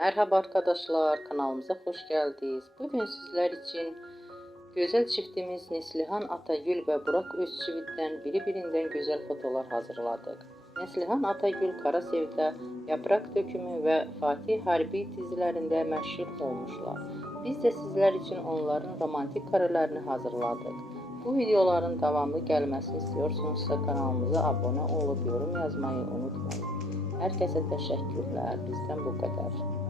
Merhaba arkadaşlar, kanalımıza hoş geldiniz. Bugün sizler için güzel çiftimiz Neslihan Atagül ve Burak Özçivit'ten birbirinden güzel fotolar hazırladık. Neslihan Atagül Karasevda, Yaprak Dökümü ve Fatih Harbi dizilerinde meşhur olmuşlar. Biz de sizler için onların romantik karelerini hazırladık. Bu videoların devamlı gelmesini istiyorsunuzsa kanalımıza abone olup yorum yazmayı unutmayın. Herkese teşekkürler. Bizden bu kadar.